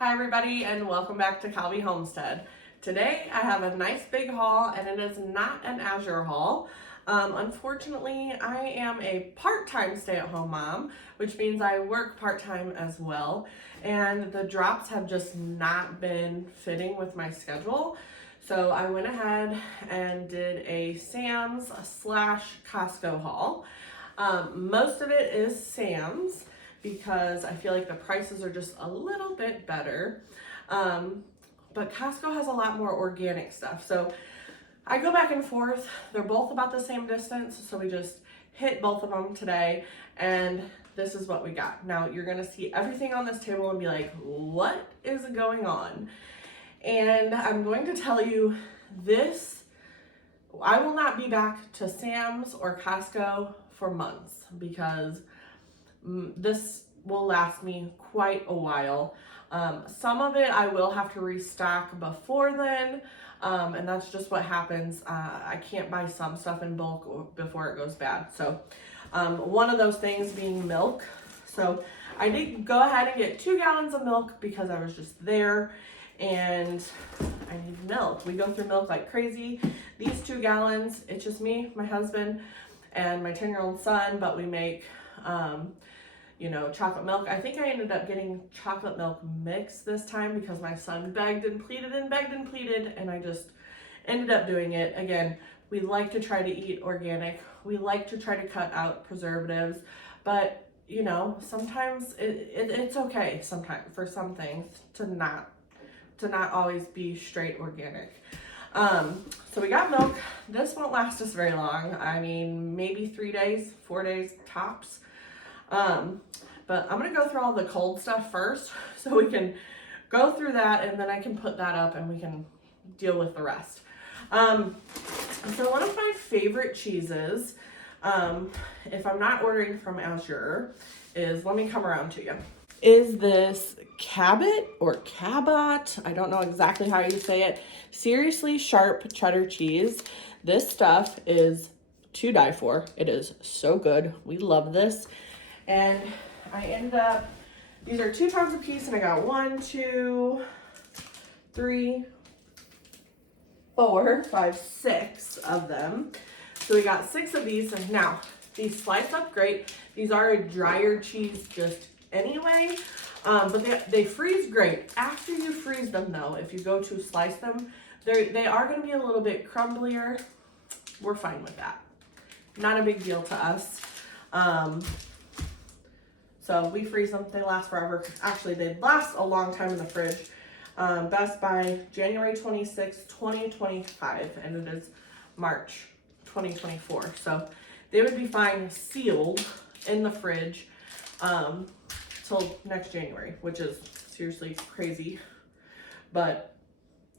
Hi everybody and welcome back to Calvi Homestead. Today I have a nice big haul and it is not an Azure haul. Unfortunately, I am a part-time stay-at-home mom, which means I work part-time as well, and the drops have just not been fitting with my schedule. So I went ahead and did a Sam's slash Costco haul. Most of it is Sam's, because I feel like the prices are just a little bit better. But Costco has a lot more organic stuff. So I go back and forth. They're both about the same distance. So we just hit both of them today. And this is what we got. Now you're going to see everything on this table and be like, what is going on? And I'm going to tell you this. I will not be back to Sam's or Costco for months because this will last me quite a while. Some of it I will have to restock before then, and that's just what happens. I can't buy some stuff in bulk before it goes bad. So one of those things being milk. So I did go ahead and get 2 gallons of milk because I was just there and I need milk. We go through milk like crazy. These 2 gallons, it's just me, my husband, and my 10-year-old son, but we make chocolate milk. I think I ended up getting chocolate milk mix this time because my son begged and pleaded and begged and pleaded, and I just ended up doing it. Again, we like to try to eat organic. We like to try to cut out preservatives, but sometimes it's okay sometimes for some things to not always be straight organic. So we got milk. This won't last us very long. I mean, maybe 3 days, 4 days tops. But I'm going to go through all the cold stuff first so we can go through that and then I can put that up and we can deal with the rest. So one of my favorite cheeses, if I'm not ordering from Azure, is, let me come around to you, is this Cabot or Cabot, I don't know exactly how you say it, seriously sharp cheddar cheese. This stuff is to die for. It is so good. We love this. And I ended up, these are 2 pounds a piece, and I got 1, 2, 3, 4, 5, 6 of them. So we got 6 of these. And now these slice up great. These are a drier cheese just anyway, but they freeze great. After you freeze them though, if you go to slice them, they are going to be a little bit crumblier. We're fine with that. Not a big deal to us. So we freeze them, they last forever. Actually, they last a long time in the fridge. Best by January 26, 2025, and it is March 2024. So they would be fine sealed in the fridge till next January, which is seriously crazy. But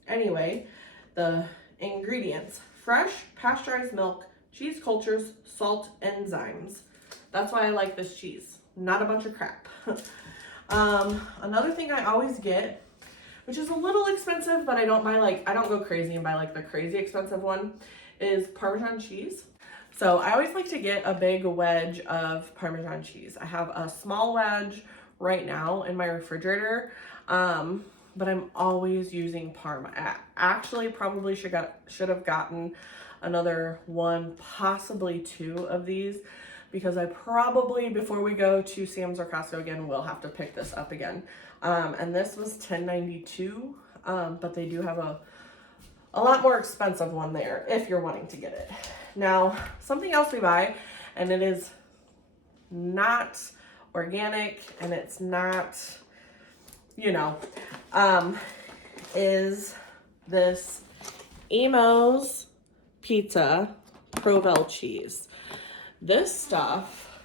anyway, the ingredients: fresh pasteurized milk, cheese cultures, salt, enzymes. That's why I like this cheese. Not a bunch of crap. Another thing I always get, which is a little expensive, but I don't go crazy and buy like the crazy expensive one, is Parmesan cheese. So I always like to get a big wedge of Parmesan cheese. I have a small wedge right now in my refrigerator, but I'm always using Parma. I actually probably should have gotten another 1, possibly 2 of these, because I probably, before we go to Sam's or Costco again, will have to pick this up again. And this was $10.92, but they do have a lot more expensive one there if you're wanting to get it. Now, something else we buy, and it is not organic, and it's not, is this Emo's Pizza Provel cheese. This stuff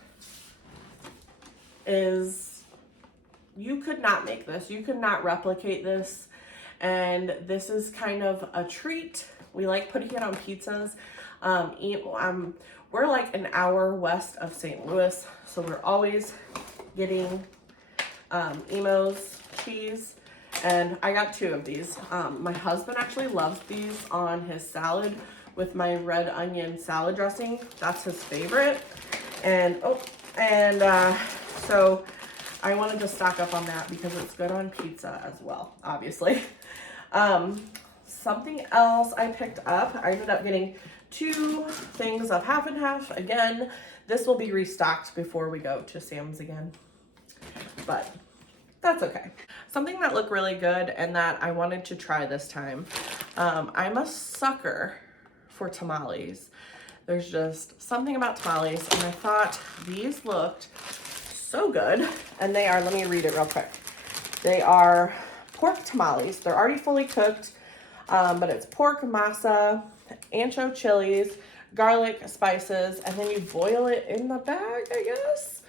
is, you could not make this. You could not replicate this. And this is kind of a treat. We like putting it on pizzas. We're like an hour west of St. Louis, so we're always getting Emo's cheese. And I got 2 of these. My husband actually loves these on his salad with my red onion salad dressing. That's his favorite. And so I wanted to stock up on that because it's good on pizza as well, obviously. Something else I picked up, I ended up getting 2 things of half and half. Again, this will be restocked before we go to Sam's again, but that's okay. Something that looked really good and that I wanted to try this time. I'm a sucker for tamales. There's just something about tamales, and I thought these looked so good. And they are, let me read it real quick. They are pork tamales. They're already fully cooked, but it's pork, masa, ancho chilies, garlic, spices, and then you boil it in the bag, I guess.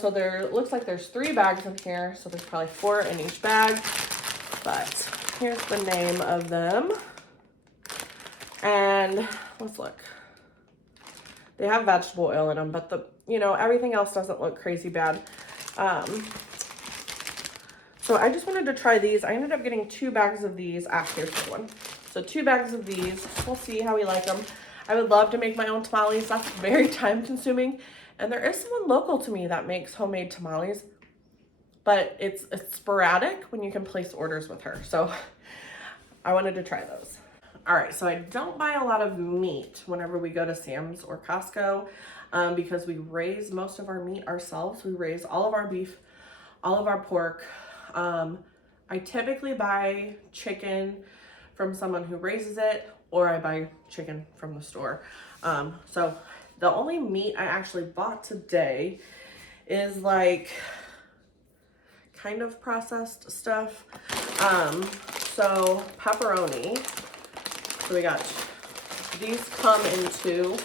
So there looks like there's 3 bags in here, so there's probably 4 in each bag. But here's the name of them. And let's look. They have vegetable oil in them, but everything else doesn't look crazy bad. So I just wanted to try these. I ended up getting 2 bags of these. Here's the one. So 2 bags of these. We'll see how we like them. I would love to make my own tamales. That's very time consuming. And there is someone local to me that makes homemade tamales, but it's sporadic when you can place orders with her. So I wanted to try those. All right, so I don't buy a lot of meat whenever we go to Sam's or Costco because we raise most of our meat ourselves. We raise all of our beef, all of our pork. I typically buy chicken from someone who raises it, or I buy chicken from the store. So the only meat I actually bought today is like kind of processed stuff. So pepperoni. So we got, these come in 2.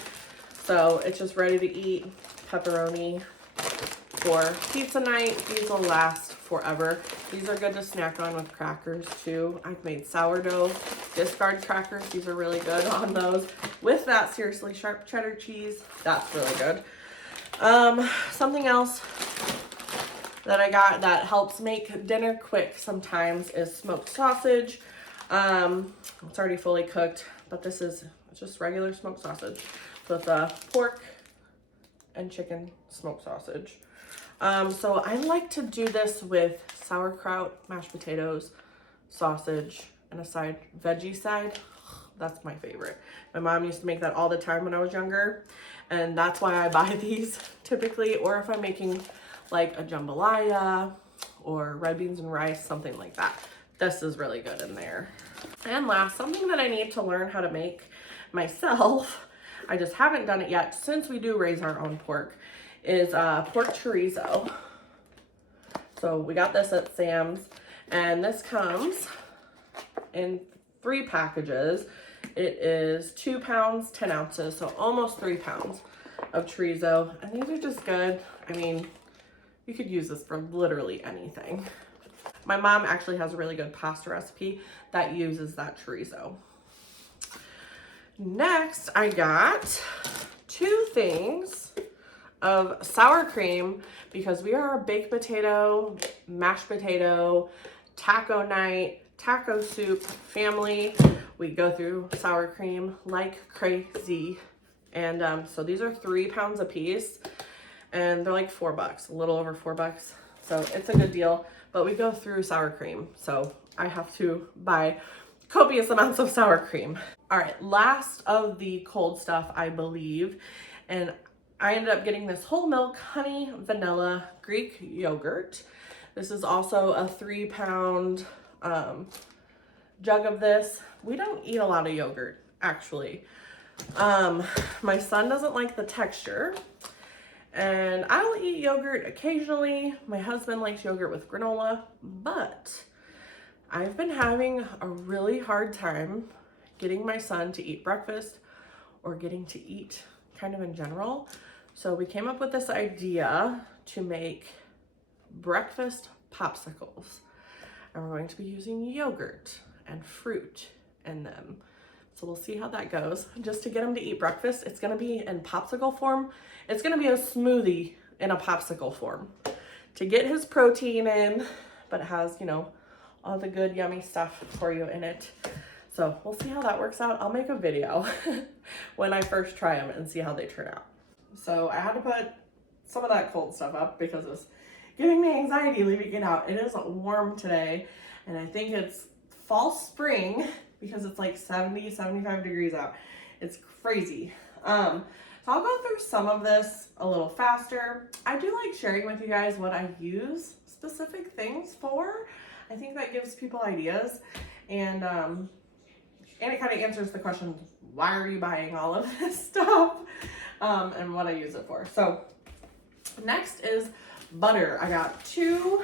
So it's just ready to eat pepperoni for pizza night. These will last forever. These are good to snack on with crackers too. I've made sourdough discard crackers. These are really good on those. With that seriously sharp cheddar cheese, that's really good. Something else that I got that helps make dinner quick sometimes is smoked sausage. It's already fully cooked, but this is just regular smoked sausage. So it's pork and chicken smoked sausage. So I like to do this with sauerkraut, mashed potatoes, sausage, and a side, veggie side. That's my favorite. My mom used to make that all the time when I was younger, and that's why I buy these typically, or if I'm making like a jambalaya or red beans and rice, something like that. This is really good in there. And last, something that I need to learn how to make myself, I just haven't done it yet since we do raise our own pork, is pork chorizo. So we got this at Sam's, and this comes in 3 packages. It is 2 pounds, 10 ounces, so almost 3 pounds of chorizo. And these are just good. I mean, you could use this for literally anything. My mom actually has a really good pasta recipe that uses that chorizo. Next, I got 2 things of sour cream because we are a baked potato, mashed potato, taco night, taco soup family. We go through sour cream like crazy. And so these are 3 pounds a piece, and they're like $4, a little over $4. So it's a good deal. But we go through sour cream, so I have to buy copious amounts of sour cream. All right, last of the cold stuff, I believe, and I ended up getting this whole milk honey vanilla Greek yogurt. This is also a 3 pound jug of this. We don't eat a lot of yogurt, actually. My son doesn't like the texture. And I'll eat yogurt occasionally. My husband likes yogurt with granola, but I've been having a really hard time getting my son to eat breakfast or getting to eat kind of in general. So we came up with this idea to make breakfast popsicles. And we're going to be using yogurt and fruit in them. So we'll see how that goes. Just to get him to eat breakfast, it's gonna be in popsicle form. It's gonna be a smoothie in a popsicle form to get his protein in, but it has, all the good yummy stuff for you in it. So we'll see how that works out. I'll make a video when I first try them and see how they turn out. So I had to put some of that cold stuff up because it was giving me anxiety leaving it out. It is warm today, and I think it's fall spring because it's like 70, 75 degrees out. It's crazy. So I'll go through some of this a little faster. I do like sharing with you guys what I use specific things for. I think that gives people ideas, and it kind of answers the question, why are you buying all of this stuff, and what I use it for. So next is butter. I got 2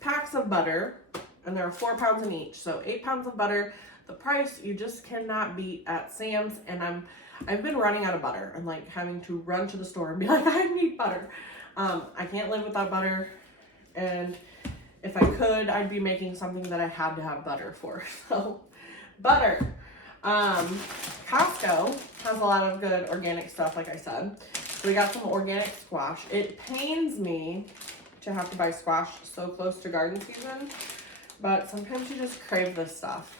packs of butter, and there are 4 pounds in each, so 8 pounds of butter. The price you just cannot beat at Sam's, and I've been running out of butter and like having to run to the store and be like, I need butter. I can't live without butter, and if I could, I'd be making something that I had to have butter for. So butter. Costco has a lot of good organic stuff, like I said. So we got some organic squash. It pains me to have to buy squash so close to garden season, but sometimes you just crave this stuff.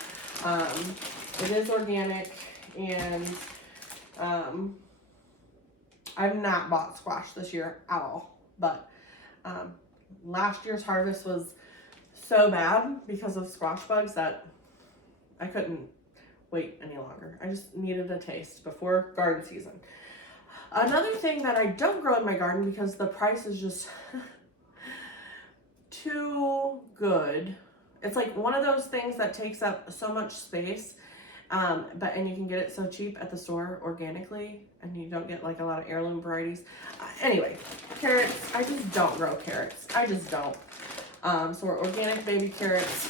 It is organic, and I've not bought squash this year at all, but last year's harvest was so bad because of squash bugs that I couldn't wait any longer. I just needed a taste before garden season. Another thing that I don't grow in my garden because the price is just too good. It's like one of those things that takes up so much space, and you can get it so cheap at the store organically, and you don't get like a lot of heirloom varieties. Anyway, carrots. I just don't grow carrots. I just don't. So we're organic baby carrots.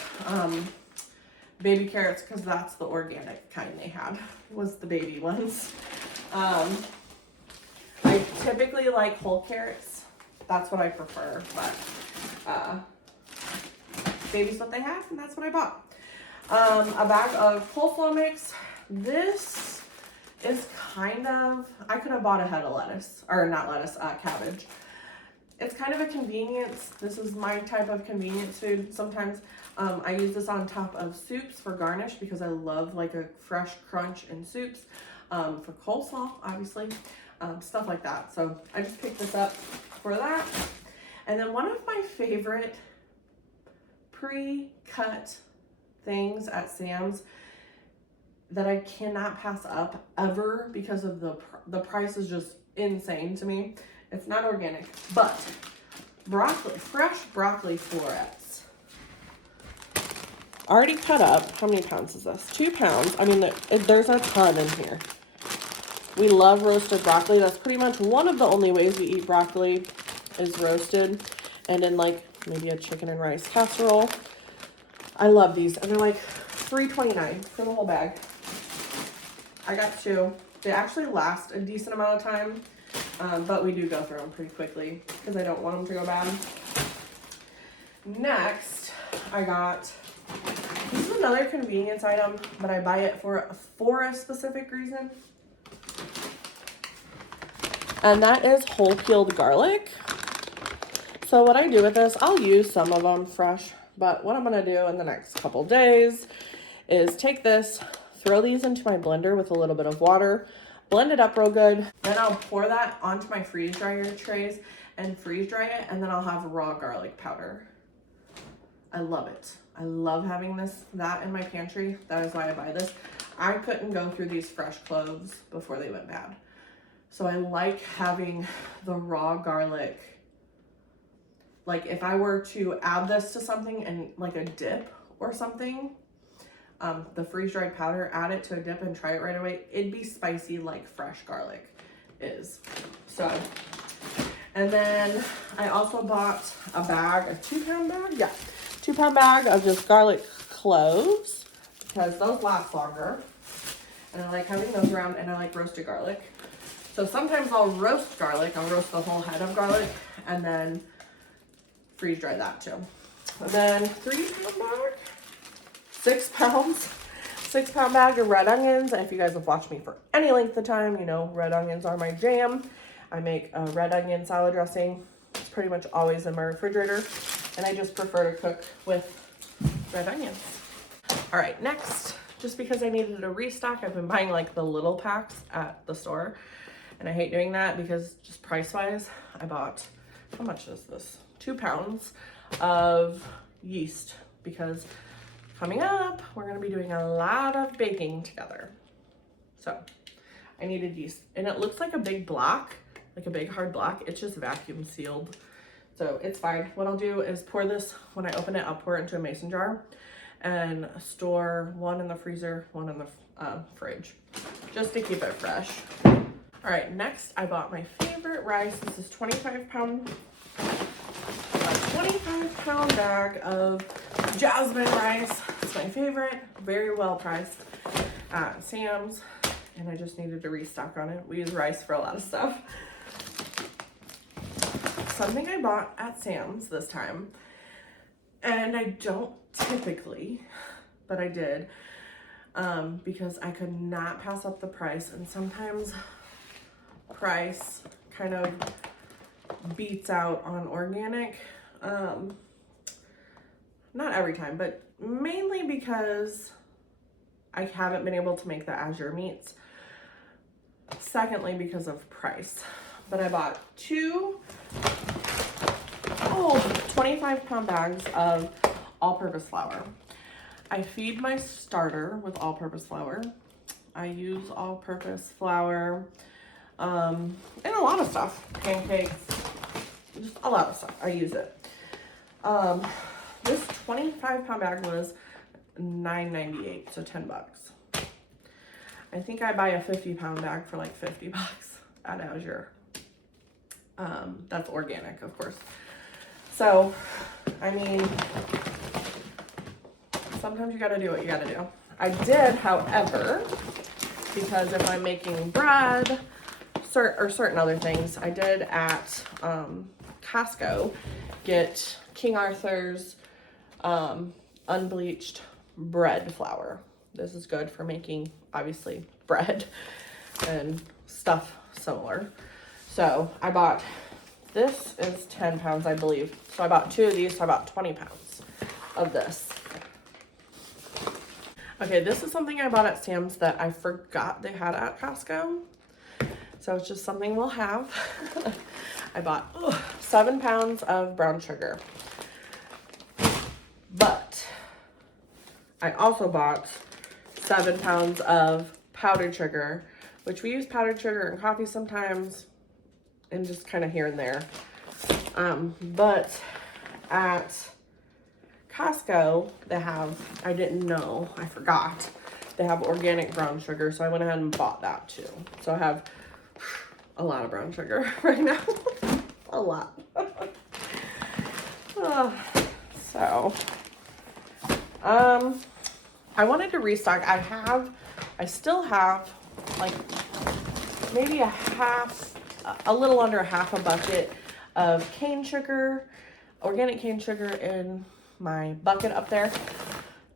Baby carrots, because that's the organic kind they had, was the baby ones. I typically like whole carrots. That's what I prefer, but baby's what they have, and that's what I bought. A bag of coleslaw mix. This is kind of, I could have bought a head of lettuce, or not lettuce, cabbage. It's kind of a convenience. This is my type of convenience food. Sometimes I use this on top of soups for garnish because I love like a fresh crunch in soups. For coleslaw, obviously, stuff like that. So I just picked this up for that. And then one of my favorite pre-cut things at Sam's that I cannot pass up ever because of the price is just insane to me. It's not organic, but broccoli, fresh broccoli florets. Already cut up. How many pounds is this? 2 pounds. I mean, there's a ton in here. We love roasted broccoli. That's pretty much one of the only ways we eat broccoli is roasted, and in like maybe a chicken and rice casserole. I love these, and they're like $3.29 for the whole bag. I got 2. They actually last a decent amount of time, but we do go through them pretty quickly because I don't want them to go bad. Next, I got, this is another convenience item, but I buy it for a specific reason. And that is whole peeled garlic. So what I do with this, I'll use some of them fresh, but what I'm gonna do in the next couple days is take this, throw these into my blender with a little bit of water, blend it up real good. Then I'll pour that onto my freeze dryer trays and freeze dry it, and then I'll have raw garlic powder. I love it. I love having that in my pantry. That is why I buy this. I couldn't go through these fresh cloves before they went bad. So I like having the raw garlic. Like if I were to add this to something and like a dip or something, the freeze-dried powder, add it to a dip and try it right away, it'd be spicy like fresh garlic is. So, and then I also bought a bag, a 2-pound bag? Yeah, 2-pound bag of just garlic cloves because those last longer. And I like having those around, and I like roasted garlic. So sometimes I'll roast garlic. I'll roast the whole head of garlic and then freeze dry that too. And then 3-pound bag, 6 pounds, 6-pound bag of red onions. And if you guys have watched me for any length of time, you know red onions are my jam. I make a red onion salad dressing. It's pretty much always in my refrigerator, and I just prefer to cook with red onions. All right, next, just because I needed a restock, I've been buying like the little packs at the store, and I hate doing that because just price-wise, I bought, how much is this? 2 pounds of yeast because coming up, we're gonna be doing a lot of baking together. So I needed yeast, and it looks like a big block, like a big hard block. It's just vacuum sealed, so it's fine. What I'll do is pour this, when I open it, I'll pour it into a mason jar and store one in the freezer, one in the fridge, just to keep it fresh. All right, next I bought my favorite rice. This is 25-pound bag of jasmine rice. It's my favorite, very well priced at Sam's, and I just needed to restock on it. We use rice for a lot of stuff. Something I bought at Sam's this time, and I don't typically, but I did, because I could not pass up the price, and sometimes price kind of beats out on organic. Not every time, but mainly because I haven't been able to make the azure meats. Secondly, because of price. But I bought 2 25-pound bags of all-purpose flour. I feed my starter with all-purpose flour. I use all-purpose flour in a lot of stuff. Pancakes, just a lot of stuff. I use it. This 25-pound bag was $9.98, so 10 bucks. I think I buy a 50-pound bag for like 50 bucks at Azure. That's organic, of course. So, I mean, sometimes you gotta do what you gotta do. I did, however, because if I'm making bread or certain other things, I did at Costco get King Arthur's unbleached bread flour. This is good for making, obviously, bread and stuff similar. So I bought, this is 10 pounds, I believe. So I bought 2 of these, so I bought 20 pounds of this. Okay, this is something I bought at Sam's that I forgot they had at Costco. So it's just something we'll have. I bought 7 pounds of brown sugar. But I also bought 7 pounds of powdered sugar, which we use powdered sugar in coffee sometimes and just kind of here and there. But at Costco, they have, I didn't know, I forgot, they have organic brown sugar, so I went ahead and bought that too. So I have a lot of brown sugar right now. A lot. So, I wanted to restock. I still have like maybe a little under half a bucket of cane sugar, organic cane sugar in my bucket up there.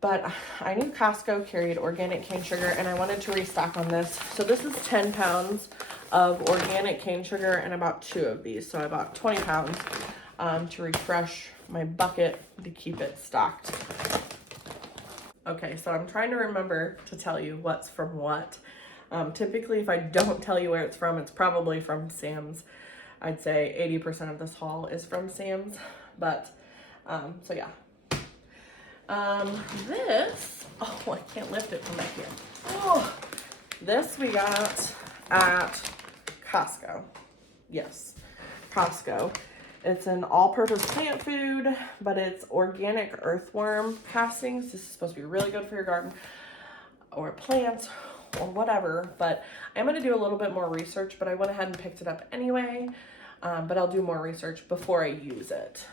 But I knew Costco carried organic cane sugar and I wanted to restock on this. So this is 10 pounds of organic cane sugar and about 2 of these. So I bought 20 pounds to refresh my bucket to keep it stocked. Okay, so I'm trying to remember to tell you what's from what. Typically, if I don't tell you where it's probably from Sam's. I'd say 80% of this haul is from Sam's, but, so yeah. This, oh, I can't lift it from back here. Oh, this we got at Costco. Yes, Costco. It's an all-purpose plant food, but it's organic earthworm castings. This is supposed to be really good for your garden or plants or whatever, but I'm going to do a little bit more research, but I went ahead and picked it up anyway, but I'll do more research before I use it.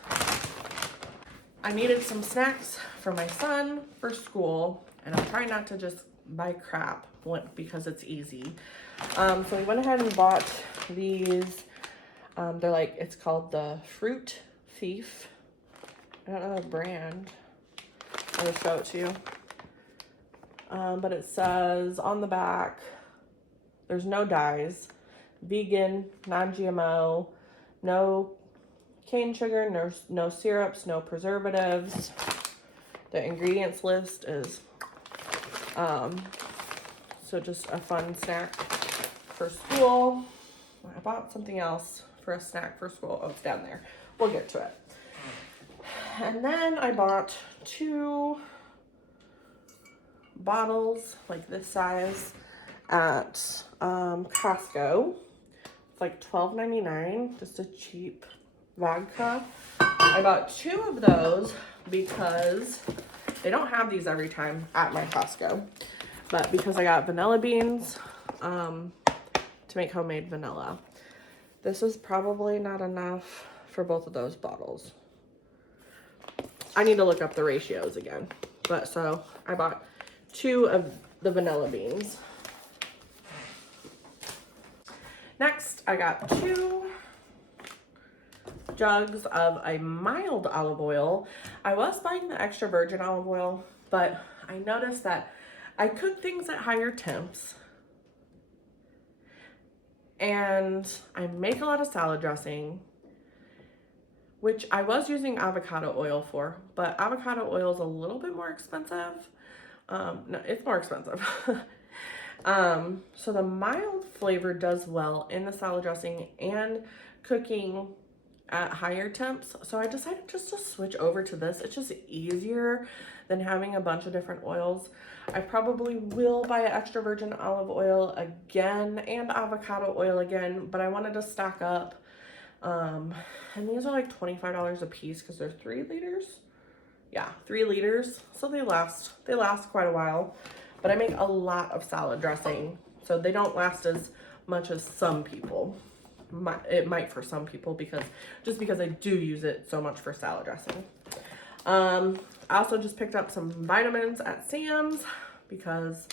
I needed some snacks for my son for school, and I'm trying not to just buy crap because it's easy. So we went ahead and bought these. They're like, it's called the Fruit Thief. I don't know the brand. I'll just show it to you. But it says on the back, there's no dyes, vegan, non-GMO, no cane sugar, no syrups, no preservatives. The ingredients list is, so just a fun snack for school. I bought something else for a snack for school. Oh, it's down there. We'll get to it. And then I bought 2 bottles like this size at Costco. It's like $12.99, just a cheap vodka. I bought 2 of those because they don't have these every time at my Costco, but because I got vanilla beans to make homemade vanilla. This is probably not enough for both of those bottles. I need to look up the ratios again, but so I bought 2 of the vanilla beans. Next, I got 2 jugs of a mild olive oil. I was buying the extra virgin olive oil, but I noticed that I cook things at higher temps and I make a lot of salad dressing, which I was using avocado oil for, but avocado oil is a little bit more expensive. No, it's more expensive. So the mild flavor does well in the salad dressing and cooking at higher temps. So I decided just to switch over to this. It's just easier than having a bunch of different oils. I probably will buy an extra virgin olive oil again and avocado oil again, but I wanted to stock up. And these are like $25 a piece because they're 3 liters. Yeah, 3 liters. So they last quite a while, but I make a lot of salad dressing, so they don't last as much as some people. It might for some people because I do use it so much for salad dressing. I also just picked up some vitamins at Sam's because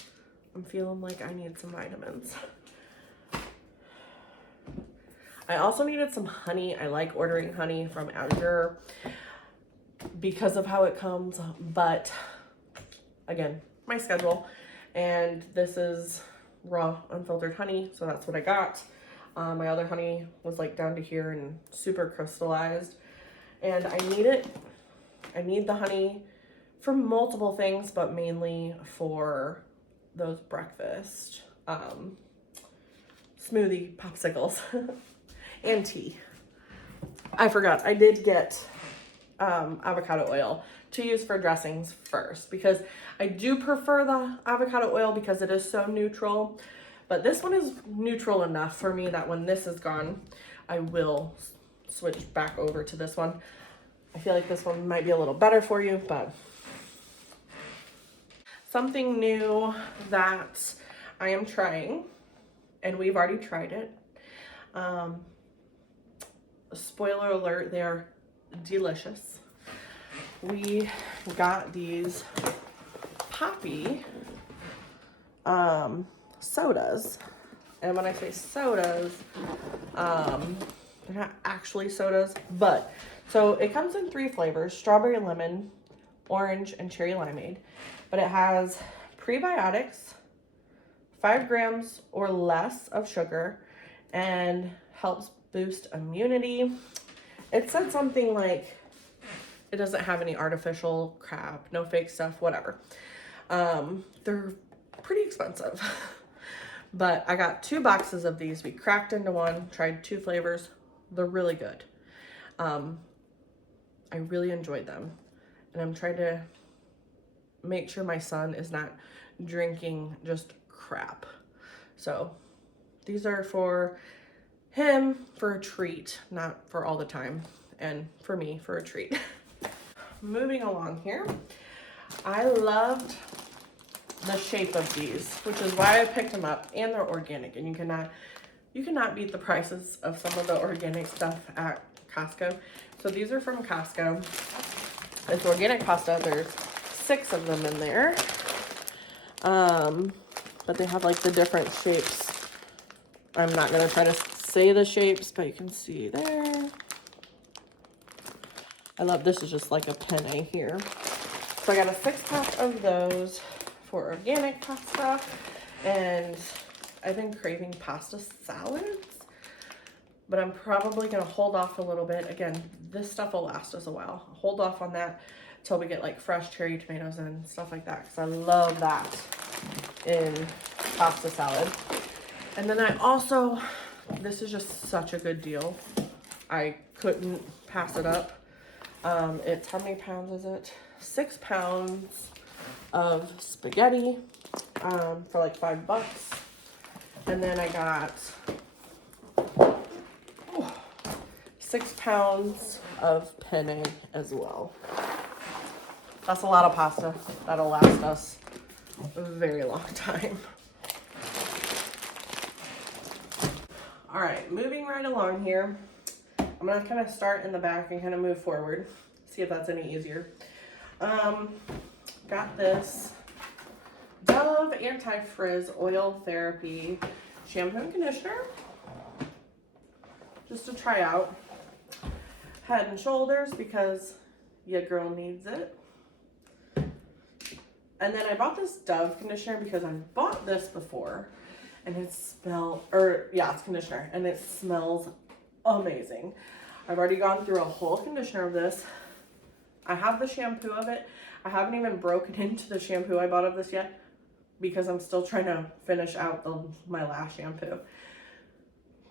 I'm feeling like I need some vitamins. I also needed some honey. I like ordering honey from Azure because of how it comes, but again, my schedule. And this is raw, unfiltered honey, so that's what I got. My other honey was like down to here and super crystallized, and I need it. I need the honey for multiple things, but mainly for those breakfast smoothie popsicles and tea. I forgot, I did get avocado oil to use for dressings first because I do prefer the avocado oil because it is so neutral, but this one is neutral enough for me that when this is gone, I will switch back over to this one. I feel like this one might be a little better for you, but something new that I am trying, and we've already tried it. Spoiler alert, they are delicious. We got these Poppy sodas, and when I say sodas, they're not actually sodas, but so it comes in 3 flavors: strawberry lemon, orange, and cherry limeade. But it has prebiotics, 5 grams or less of sugar, and helps boost immunity. It said something like it doesn't have any artificial crap, no fake stuff, whatever. They're pretty expensive. But I got 2 boxes of these. We cracked into one, tried 2 flavors. They're really good. I really enjoyed them. And I'm trying to make sure my son is not drinking just crap. So these are for him for a treat, not for all the time, and for me for a treat. Moving along here, I loved the shape of these, which is why I picked them up, and they're organic, and you cannot beat the prices of some of the organic stuff at Costco. So these are from Costco. It's organic pasta. There's 6 of them in there. But they have like the different shapes. I'm not gonna try to say the shapes, but you can see there. I love, this is just like a penne here. So I got a 6-pack of those for organic pasta, and I've been craving pasta salads, but I'm probably gonna hold off a little bit. Again, this stuff will last us a while. I'll hold off on that till we get like fresh cherry tomatoes and stuff like that, because I love that in pasta salad. And then I also, this is just such a good deal, I couldn't pass it up. It's, how many pounds is it? 6 pounds of spaghetti for like $5. And then I got 6 pounds of penne as well. That's a lot of pasta. That'll last us a very long time. All right, moving right along here. I'm gonna kind of start in the back and kind of move forward. See if that's any easier. Got this Dove Anti-Frizz Oil Therapy Shampoo and Conditioner. Just to try out. Head and Shoulders because your girl needs it. And then I bought this Dove conditioner because I bought this before and it's conditioner and it smells amazing. I've already gone through a whole conditioner of this. I have the shampoo of it. I haven't even broken into the shampoo I bought of this yet because I'm still trying to finish out my last shampoo.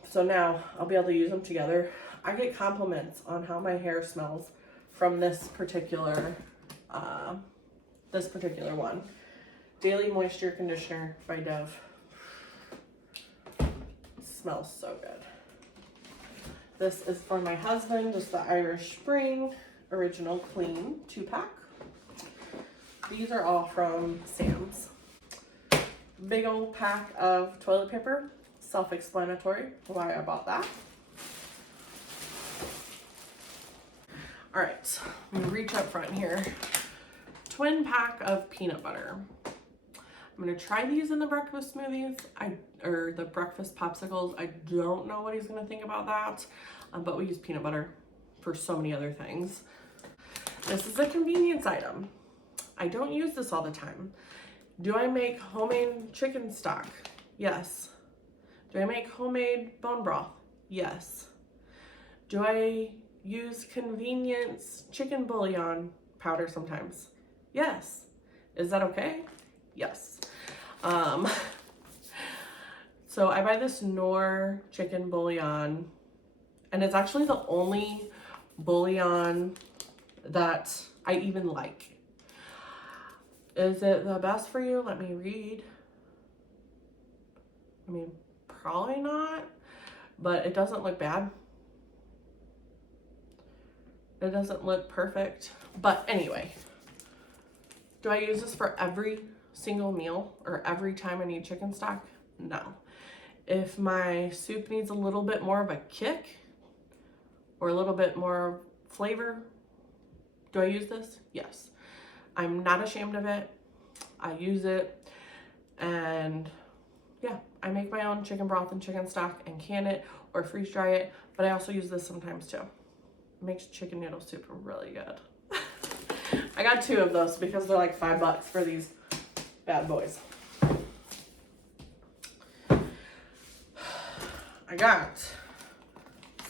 So now I'll be able to use them together. I get compliments on how my hair smells from this particular one. Daily Moisture Conditioner by Dove. Smells so good. This is for my husband, just the Irish Spring Original Clean 2-pack. These are all from Sam's. Big old pack of toilet paper. Self-explanatory why I bought that. All right, I'm gonna reach up front here. Twin pack of peanut butter. I'm gonna try these in the breakfast smoothies, or the breakfast popsicles. I don't know what he's gonna think about that, but we use peanut butter for so many other things. This is a convenience item. I don't use this all the time. Do I make homemade chicken stock? Yes. Do I make homemade bone broth? Yes. Do I use convenience chicken bouillon powder sometimes? Yes. Is that okay? Yes. So I buy this Knorr chicken bouillon, and it's actually the only bouillon that I even like. Is it the best for you? Let me read. I mean, probably not, but it doesn't look bad. It doesn't look perfect, but anyway. Do I use this for every single meal or every time I need chicken stock? No. If my soup needs a little bit more of a kick or a little bit more flavor, do I use this? Yes. I'm not ashamed of it. I use it, and yeah, I make my own chicken broth and chicken stock and can it or freeze dry it, but I also use this sometimes too. It makes chicken noodle soup really good. I got 2 of those because they're like $5 for these bad boys. I got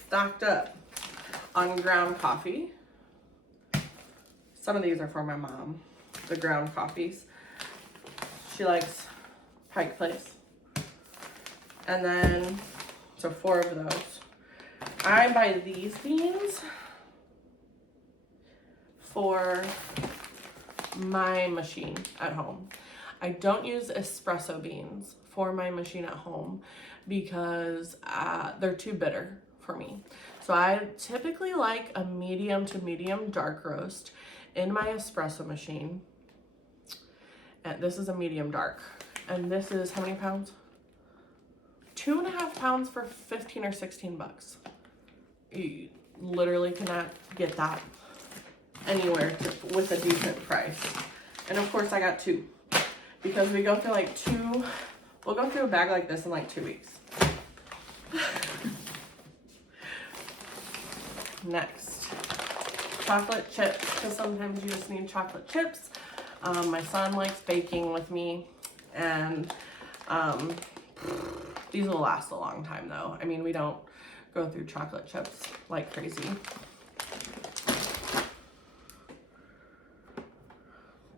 stocked up on ground coffee. Some of these are for my mom, the ground coffees. She likes Pike Place. And then, so 4 of those. I buy these beans for my machine at home. I don't use espresso beans for my machine at home because they're too bitter for me. So I typically like a medium to medium dark roast in my espresso machine. And this is a medium dark. And this is how many pounds? 2.5 pounds for 15 or 16 bucks. You literally cannot get that anywhere with a decent price. And of course I got 2 because we go through like 2, we'll go through a bag like this in like 2 weeks. Next, chocolate chips, because sometimes you just need chocolate chips. My son likes baking with me, and these will last a long time though. I mean, we don't go through chocolate chips like crazy.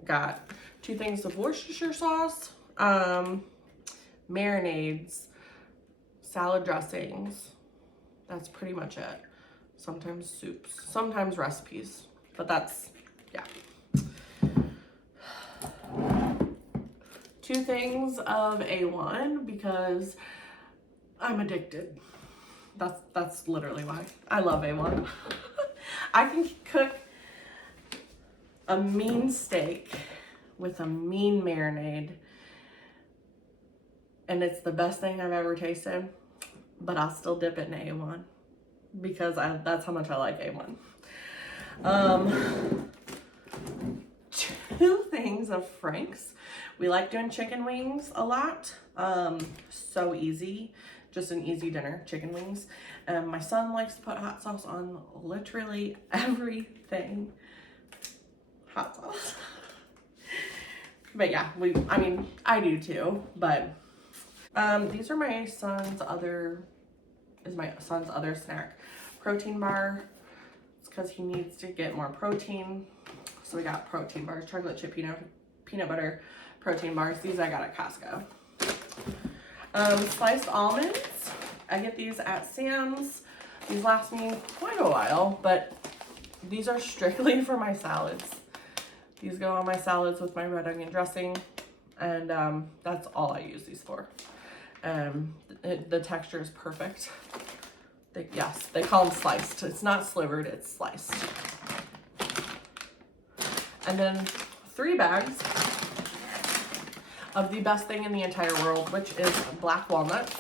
Got 2 things of Worcestershire sauce, marinades, salad dressings. That's pretty much it. Sometimes soups, sometimes recipes. but that's, yeah. 2 things of A1 because I'm addicted. That's literally why. I love A1. I can cook a mean steak with a mean marinade, and it's the best thing I've ever tasted, but I'll still dip it in A1 because that's how much I like A1. 2 things of Frank's. We like doing chicken wings a lot. So easy, just an easy dinner, chicken wings. My son likes to put hot sauce on literally everything. Hot sauce. But yeah, I do too, but these are my son's other snack. Protein bar. It's because he needs to get more protein. So we got protein bars, chocolate chip peanut butter protein bars. These I got at Costco. Sliced almonds. I get these at Sam's. These last me quite a while, but these are strictly for my salads. These go on my salads with my red onion dressing, and that's all I use these for. The texture is perfect. Yes, they call them sliced. It's not slivered, it's sliced. And then 3 bags of the best thing in the entire world, which is black walnuts.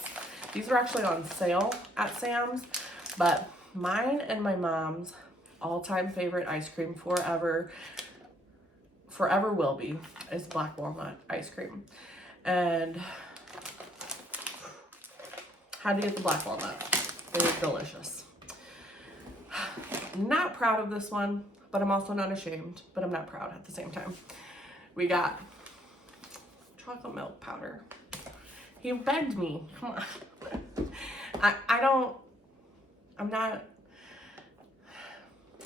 These are actually on sale at Sam's, but mine and my mom's all-time favorite ice cream forever will be, is black walnut ice cream. And had to get the black walnut. It was delicious. Not proud of this one, but I'm also not ashamed, but I'm not proud at the same time. We got chocolate milk powder. He begged me, come on.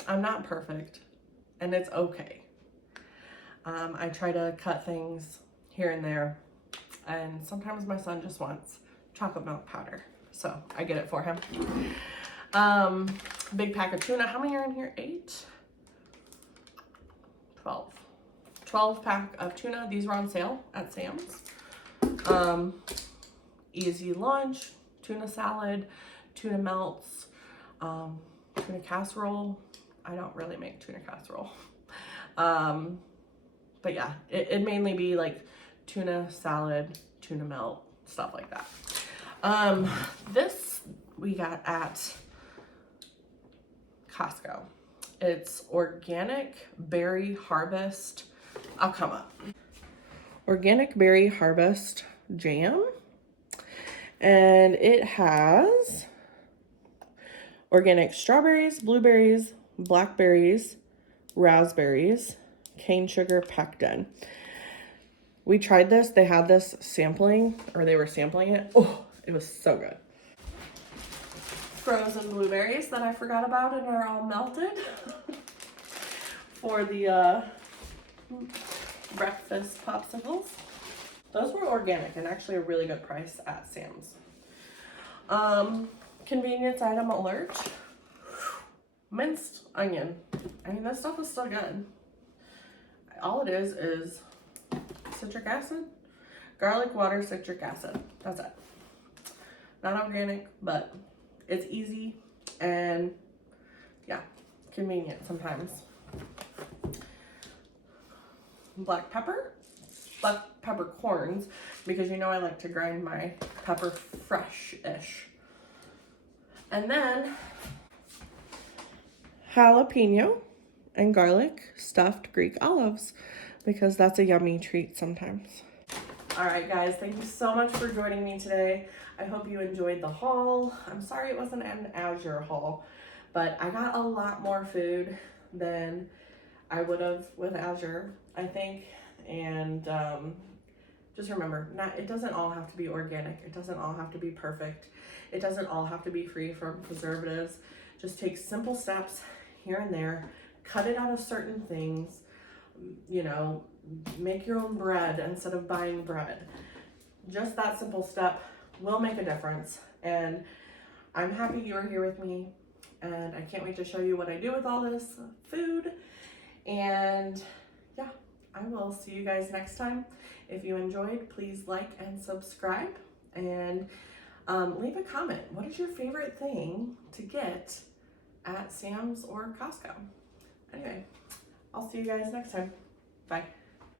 I'm not perfect, and it's okay. I try to cut things here and there, and sometimes my son just wants chocolate milk powder, so I get it for him. Big pack of tuna. How many are in here? 8? 12 pack of tuna. These were on sale at Sam's. Easy lunch, tuna salad, tuna melts, tuna casserole. I don't really make tuna casserole. But yeah, it'd mainly be like tuna salad, tuna melt, stuff like that. This we got at Costco. It's organic berry harvest. I'll come up. Organic berry harvest jam. And it has organic strawberries, blueberries, blackberries, raspberries, cane sugar packed in. We tried this. They had this sampling, or they were sampling it. Oh, it was so good. Frozen blueberries that I forgot about and are all melted for the breakfast popsicles. Those were organic and actually a really good price at Sam's. Convenience item alert. Minced onion. I mean, this stuff is still good. All it is citric acid, garlic, water, citric acid. That's it. Not organic, but it's easy and yeah, convenient sometimes. Black peppercorns, because you know I like to grind my pepper fresh-ish. And then jalapeno and garlic stuffed Greek olives, because that's a yummy treat sometimes. All right, guys, thank you so much for joining me today. I hope you enjoyed the haul. I'm sorry it wasn't an Azure haul, but I got a lot more food than I would have with Azure, I think. And just remember, it doesn't all have to be organic. It doesn't all have to be perfect. It doesn't all have to be free from preservatives. Just take simple steps here and there. Cut it out of certain things. You know, make your own bread instead of buying bread. Just that simple step will make a difference. And I'm happy you're here with me. And I can't wait to show you what I do with all this food. And yeah, I will see you guys next time. If you enjoyed, please like and subscribe, and leave a comment. What is your favorite thing to get at Sam's or Costco? Anyway, I'll see you guys next time. Bye.